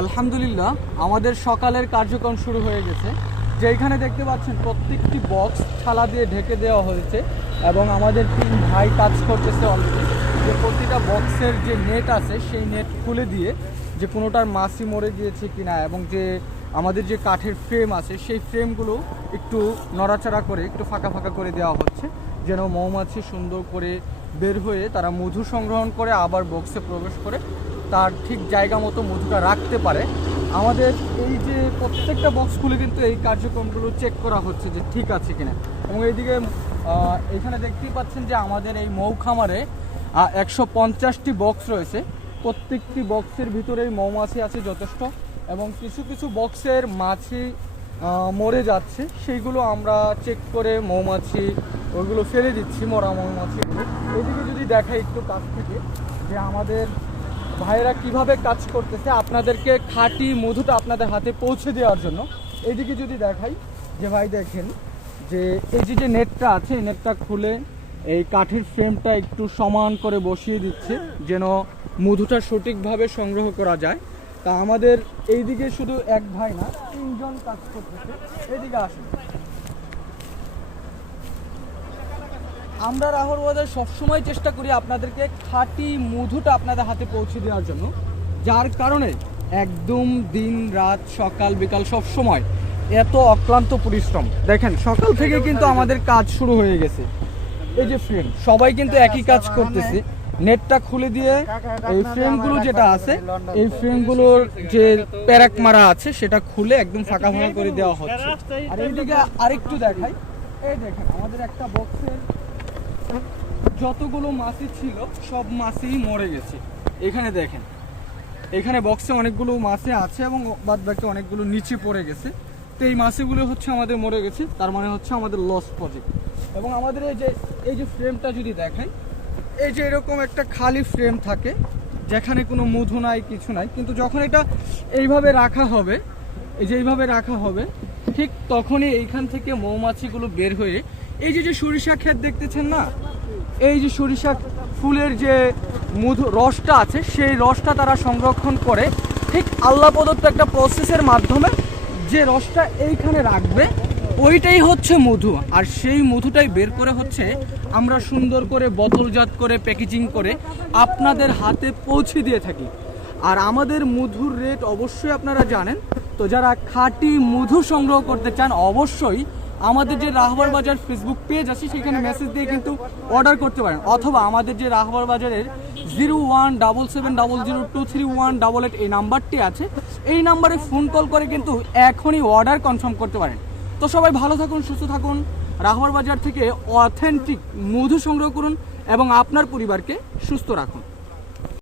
আলহামদুলিল্লাহ, আমাদের সকালের কার্যক্রম শুরু হয়ে গেছে। যেখানে দেখতে পাচ্ছেন প্রত্যেকটি বক্স থালা দিয়ে ঢেকে দেওয়া হয়েছে এবং আমাদের তিন ভাই কাজ করতেছে অলরেডি যে প্রতিটা বক্সের যে নেট আছে, সেই নেট খুলে দিয়ে যে কোনোটার মাছি মরে গিয়েছে কিনা এবং যে আমাদের যে কাঠের ফ্রেম আছে, সেই ফ্রেমগুলো একটু নড়াচড়া করে, একটু ফাঁকা ফাঁকা করে দেওয়া হচ্ছে, যেন মৌমাছি সুন্দর করে বের হয়ে তারা মধু সংগ্রহণ করে, আবার বক্সে প্রবেশ করে। তার ঠিক জায়গা মতো মধুটা রাখতে পারে। আমাদের এই যে প্রত্যেকটা বক্স খুলে কিন্তু এই কার্যক্রমগুলো চেক করা হচ্ছে যে ঠিক আছে কিনা। এবং এইদিকে এখানে দেখতেই পাচ্ছেন যে আমাদের এই মৌ খামারে একশো পঞ্চাশটি বক্স রয়েছে। প্রত্যেকটি বক্সের ভিতরেই মৌমাছি আছে যথেষ্ট এবং কিছু কিছু বক্সের মাছি মরে যাচ্ছে। সেইগুলো আমরা চেক করে মৌমাছি, ওইগুলো ফেলে দিচ্ছি, মরা মৌমাছিগুলো। এদিকে যদি দেখাই একটু কাছ থেকে, যে আমাদের ভাইয়েরা কীভাবে কাজ করতেছে, আপনাদেরকে খাঁটি মধুটা আপনাদের হাতে পৌঁছে দেওয়ার জন্য। এইদিকে যদি দেখাই, যে ভাই দেখেন, যে এই যে যে নেটটা আছে নেটটা খুলে এই কাঠের ফ্রেমটা একটু সমান করে বসিয়ে দিচ্ছে, যেন মধুটা সঠিকভাবে সংগ্রহ করা যায়। তা আমাদের এইদিকে শুধু এক ভাই না, তিনজন কাজ করতেছে। এইদিকে আসুন। আমরা রাহুল বাজার সবসময় চেষ্টা করি আপনাদেরকে খাঁটি মধুটা আপনাদের হাতে পৌঁছে দেওয়ার জন্য, যার কারণে একদম দিন, রাত, সকাল, বিকাল সব সময় এত অক্লান্ত পরিশ্রম। দেখেন, সকাল থেকে কিন্তু আমাদের কাজ শুরু হয়ে গেছে। এই যে ফ্রেম সবাই কিন্তু একই কাজ করতেছে। নেটটা খুলে দিয়ে এই ফ্রেমগুলো যেটা আছে, এই ফ্রেমগুলোর যে প্যারাক মারা আছে, সেটা খুলে একদম ফাঁকা ফাঁকা করে দেওয়া হচ্ছে। আর এইদিকে আরেকটু দেখাই। এই দেখেন, আমাদের একটা বক্সের যতগুলো মাছি ছিল, সব মাছই মরে গেছে। এখানে দেখেন, এখানে বক্সে অনেকগুলো মাছে আছে এবং বাদ বাকি অনেকগুলো নিচে পড়ে গেছে। তো এই মাছগুলো হচ্ছে আমাদের মরে গেছে, তার মানে হচ্ছে আমাদের লস প্রজেক্ট এবং আমাদের এই যে এই যে ফ্রেমটা যদি দেখাই এই যে এরকম একটা খালি ফ্রেম থাকে, যেখানে কোনো মধু নাই, কিছু নাই, কিন্তু যখন এটা এইভাবে রাখা হবে, এই যে এইভাবে রাখা হবে, ঠিক তখনই এইখান থেকে মৌমাছিগুলো বের হয়ে এই যে যে সরিষা ক্ষেত দেখতেছেন না? এই যে সরিষা ফুলের যে মধু রসটা আছে, সেই রসটা তারা সংরক্ষণ করে ঠিক আল্লাহ প্রদত্ত একটা প্রসেসের মাধ্যমে যে রসটা এইখানে রাখবে, ওইটাই হচ্ছে মধু। আর সেই মধুটাই বের করে হচ্ছে আমরা সুন্দর করে বোতলজাত করে প্যাকেজিং করে আপনাদের হাতে পৌঁছে দিয়ে থাকি। আর আমাদের মধুর রেট অবশ্যই আপনারা জানেন। তো যারা খাঁটি মধু সংগ্রহ করতে চান, অবশ্যই আমাদের যে রাহবার বাজার ফেসবুক পেজ আছে, সেখানে মেসেজ দিয়ে কিন্তু অর্ডার করতে পারেন। অথবা আমাদের যে রাহবার বাজারের zero one double seven double zero two three one double eight এই নাম্বারটি আছে। এই নাম্বারে ফোন কল করে কিন্তু এখনই অর্ডার কনফার্ম করতে পারেন। তো সবাই ভালো থাকুন, সুস্থ থাকুন। রাহবার বাজার থেকে অথেন্টিক মধু সংগ্রহ করুন এবং আপনার পরিবারকে সুস্থ রাখুন।